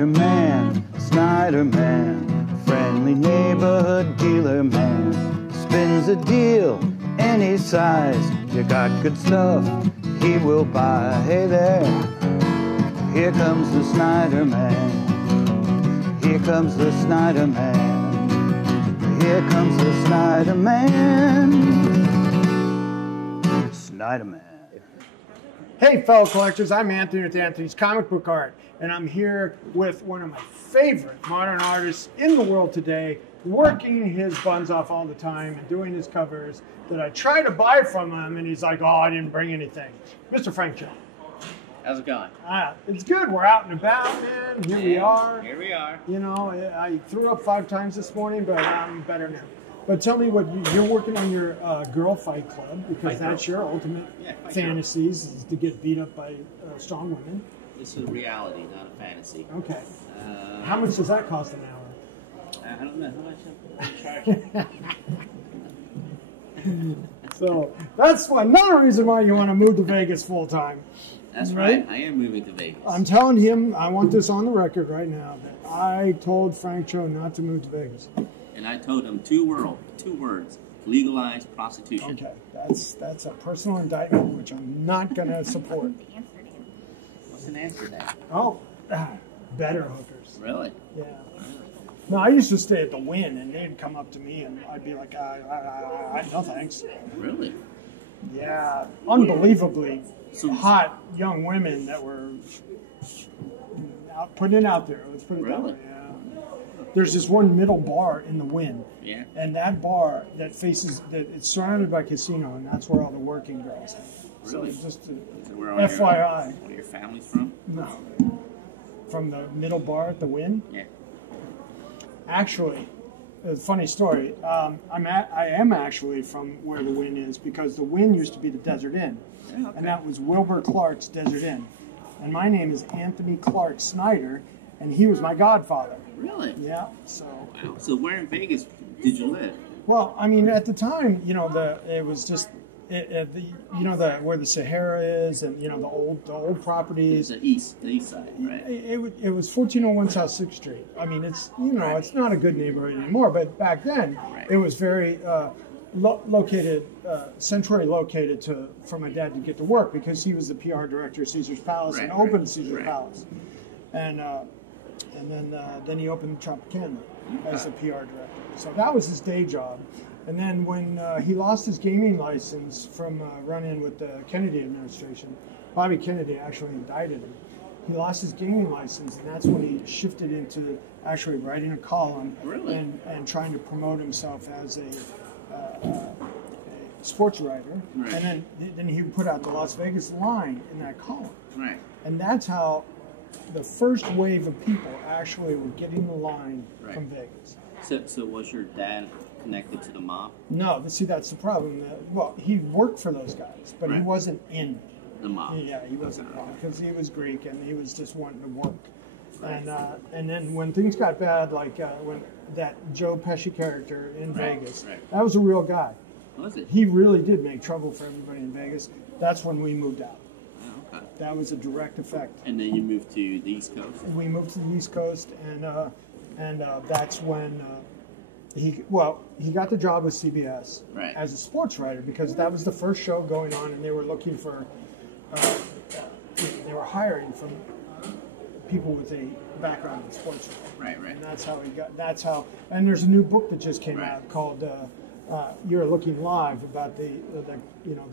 Snyder Man, Snyder Man, friendly neighborhood dealer man. Spins a deal any size. You got good stuff, he will buy. Hey there, here comes the Snyder Man. Here comes the Snyder Man. Here comes the Snyder Man. Snyder Man. Hey fellow collectors, I'm Anthony with Anthony's Comic Book Art, and I'm here with one of my favorite modern artists in the world today, working his buns off all the time and doing his covers that I try to buy from him, and he's like, oh, I didn't bring anything. Mr. Frank Cho. How's it going? It's good. We're out and about, man. Here we are. Here we are. You know, I threw up 5 times this morning, but I'm better now. But tell me what you're working on your girl fight club, because that's your ultimate fantasies is to get beat up by strong women. This is reality, not a fantasy. Okay. How much does that cost an hour? I don't know. How much I'm charging? So that's another reason why you want to move to Vegas full time. That's right. I am moving to Vegas. I'm telling him, I want this on the record right now, that I told Frank Cho not to move to Vegas. And I told him two words, legalize prostitution. Okay, that's a personal indictment, which I'm not going to support. What's an answer to that? Oh, better hookers. Really? Yeah. No, I used to stay at the Wynn, and they'd come up to me, and I'd be like, no thanks. Really? Yeah, unbelievably hot young women that were putting it out there. Let's put it that way. There's this one middle bar in the Wynn, and that bar that it's surrounded by casino, and that's where all the working girls hang. Really? So just where FYI. Where your family's from? No. From the middle bar at the Wynn? Yeah. Actually, a funny story. I am actually from where the Wynn is, because the Wynn used to be the Desert Inn, and that was Wilbur Clark's Desert Inn. And my name is Anthony Clark Snyder, and he was my godfather. Really? Yeah. So. Wow. So where in Vegas did you live? Well, I mean, at the time, it was just, where the Sahara is, and the old properties. The east side, right? It was 1401 South 6th Street. I mean, it's it's not a good neighborhood anymore, but back then it was very located, centrally located for my dad to get to work, because he was the PR director of Caesar's Palace and opened Caesar's Palace, and then he opened Tropicana as the PR director. So that was his day job. And then when he lost his gaming license from run-in with the Kennedy administration, Bobby Kennedy actually indicted him. He lost his gaming license, and that's when he shifted into actually writing a column and trying to promote himself as a sports writer. Right. And then he put out the Las Vegas line in that column. Right. And that's how the first wave of people actually were getting the line from Vegas. So was your dad connected to the mob? No, see, that's the problem. Well, he worked for those guys, but he wasn't in the mob. Yeah, he wasn't because he was Greek and he was just wanting to work. Right. And then when things got bad, like when that Joe Pesci character in Vegas, that was a real guy. Was it? He really did make trouble for everybody in Vegas. That's when we moved out. Oh, okay. That was a direct effect. And then you moved to the East Coast? We moved to the East Coast, and that's when he got the job with CBS as a sports writer, because that was the first show going on, and they were looking for, they were hiring from people with a background in sports. Right. And that's how and there's a new book that just came out called You're Looking Live, about the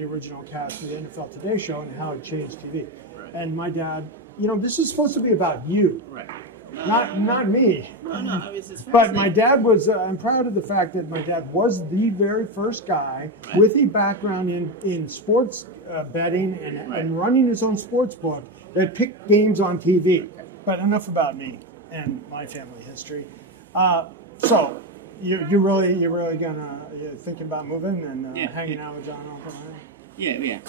original cast of the NFL Today show and how it changed TV. Right. And my dad, this is supposed to be about you. Right. Not me. No, it's but my dad was, I'm proud of the fact that my dad was the very first guy with a background in sports betting and running his own sports book that picked games on TV. But enough about me and my family history. So you're really you're thinking about moving and hanging out with John Oppenheimer? Yeah.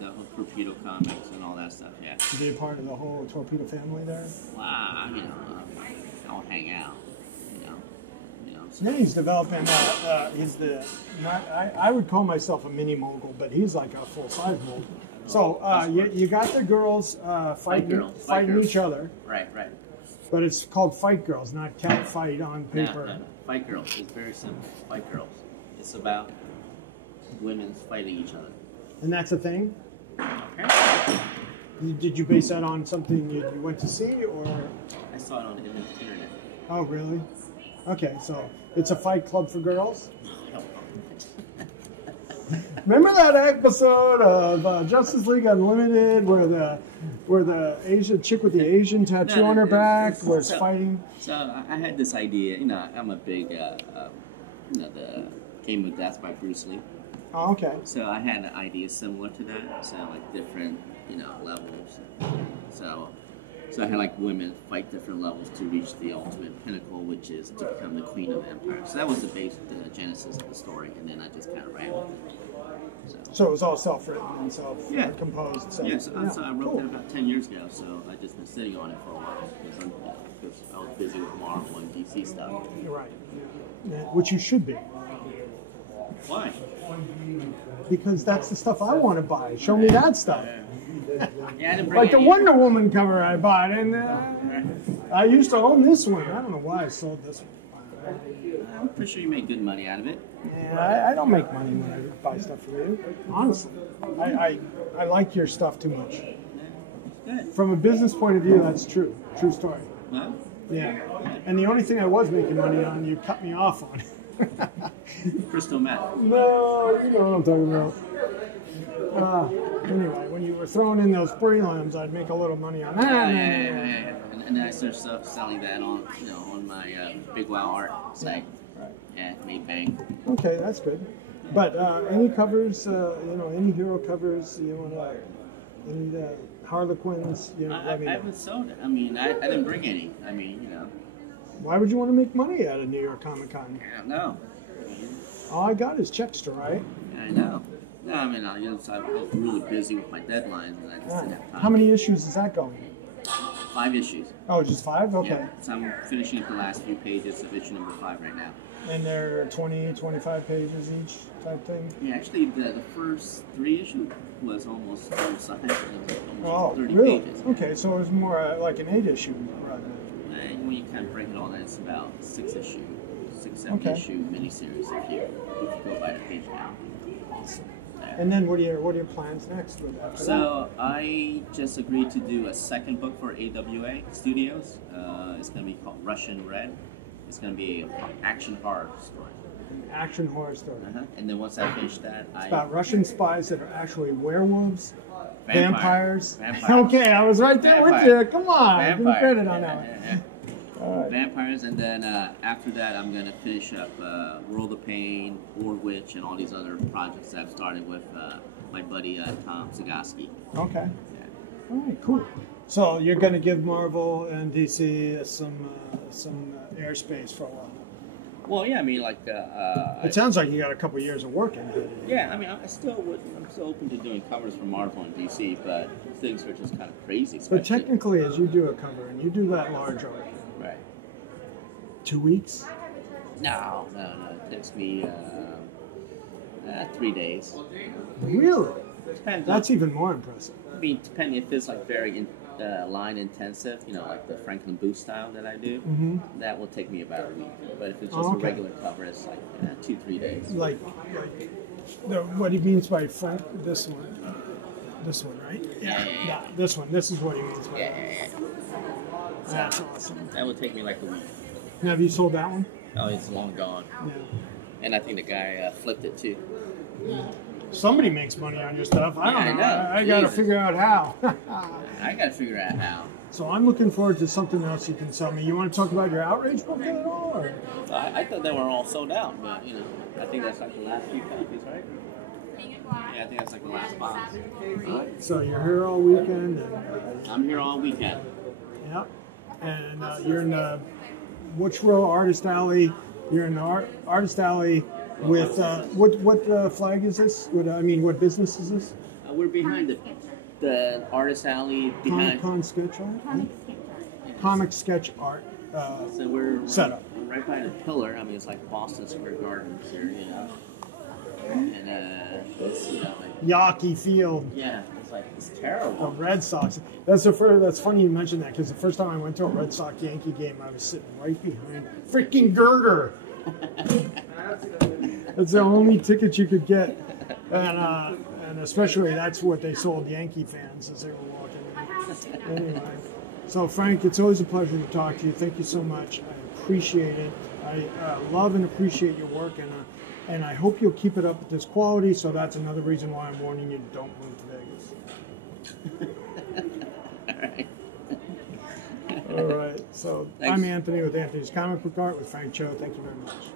The whole Torpedo comics and all that stuff, yeah. Is he a part of the whole Torpedo family there? Wow, I'll hang out, So. Then he's developing, I would call myself a mini mogul, but he's like a full-size mogul. So you got the girls fighting each other. Right. But it's called Fight Girls, not Cat Fight on paper. No. Fight Girls. It's very simple. Fight Girls. It's about women fighting each other. And that's a thing? Okay. Did you base that on something you went to see, or? I saw it on the internet. Oh, really? Okay, so it's a fight club for girls? I don't know. Remember that episode of Justice League Unlimited where the Asian chick with the Asian tattoo on her back was fighting? So I had this idea. You know, I'm a big, the Game of Death by Bruce Lee. Oh, okay. So I had an idea similar to that. So like different, levels. So I had like women fight different levels to reach the ultimate pinnacle, which is to become the queen of the empire. So that was the genesis of the story, and then I just kind of ran with it. So it was all self-written and self-composed. So I wrote that about 10 years ago. So I've just been sitting on it for a while because I was busy with Marvel and DC stuff. Right. Yeah. Which you should be. Why? Because that's the stuff I want to buy. Show me that stuff. Yeah, I didn't bring like the any. Wonder Woman cover I bought, and I used to own this one. I don't know why I sold this one. I'm pretty sure you made good money out of it. Yeah, I don't make money when I buy stuff for you. Honestly, I like your stuff too much. Good. From a business point of view, that's true. True story. Well, Yeah. And the only thing I was making money on, you cut me off on. crystal meth. No, you know what I'm talking about. Anyway, when you were throwing in those prelims, I'd make a little money on that. Yeah. And then I started selling that on, on my Big Wow Art site. Right. Yeah, made bank. Okay, that's good. But any covers, any hero covers, any Harlequins, I haven't sold it. I mean, I didn't bring any. I mean, Why would you want to make money out of New York Comic Con? I don't know. All I got is checks to write. I know. No, I mean, I was really busy with my deadlines, and I just didn't have time. How many issues is that going? 5 issues. Oh, just 5? Okay. Yeah. So I'm finishing up the last few pages of issue number 5 right now. And they're 20, 25 pages each type thing? Yeah, actually, the first 3 issues was almost full size. Oh, 30 really? pages. Okay, so it was more like an 8 issue rather. And when you kind of break it all down, it's about 6 issue, 7 Okay. issue miniseries if you go by the page now. Awesome. And then what are your plans next with that? So I just agreed to do a second book for AWA Studios. It's going to be called Russian Red. It's going to be an action horror story. An action horror story. And then once I finish that, It's about Russian spies that are actually werewolves, vampires. Okay, I was right there with you. Come on, give me credit on that one. Yeah. All right. Vampires, and then after that, I'm going to finish up World of Pain, War Witch, and all these other projects that I've started with my buddy Tom Zagaski. Okay. Yeah. All right, cool. So you're going to give Marvel and DC some airspace for a while. Well, yeah, I mean, like... It sounds like you got a couple years of work in it. Yeah, I mean, I'm still open to doing covers for Marvel and DC, but things are just kind of crazy. But technically, as you do a cover, and you do that large arc, Right. 2 weeks? No. It takes me 3 days. Really? Depends. That's even more impressive. I mean, depending if it's like very line intensive, like the Franklin Booth style that I do, that will take me about a week. But if it's just a regular cover, it's like 2-3 days. Like what he means by Frank, this one, right? Yeah. This one. This is what he means by that. Yeah. That's awesome. That would take me like a week. Now, have you sold that one? Oh, it's long gone. Yeah. And I think the guy flipped it too. Somebody makes money on your stuff. I don't know. I got to Jesus. figure out how. I got to figure out how. So I'm looking forward to something else you can sell me. You want to talk about your outrage book at all? Or? I thought they were all sold out, but I think that's like the last few copies, right? Yeah, I think that's like the last box. So you're here all weekend. And, I'm here all weekend. Yep. And you're in the which row? Artist Alley. You're in the Artist Alley with what flag is this? What business is this? We're behind the Artist Alley behind. Comic Sketch Art. Comic Sketch Art. So we're setup. right by the pillar. I mean, it's like Boston Square Gardens here, And it's like Yawkey Field. yeah, it's like, it's terrible. The Red Sox. That's the first. That's funny you mentioned that because the first time I went to a Red Sox Yankee game, I was sitting right behind freaking Gerger. That's the only ticket you could get, and especially that's what they sold Yankee fans as they were walking in. Anyway, so Frank, it's always a pleasure to talk to you. Thank you so much. I appreciate it. I love and appreciate your work, and I hope you'll keep it up at this quality. So that's another reason why I'm warning you: don't move to Vegas. All right. So I'm Anthony with Anthony's Comic Book Art with Frank Cho. Thank you very much.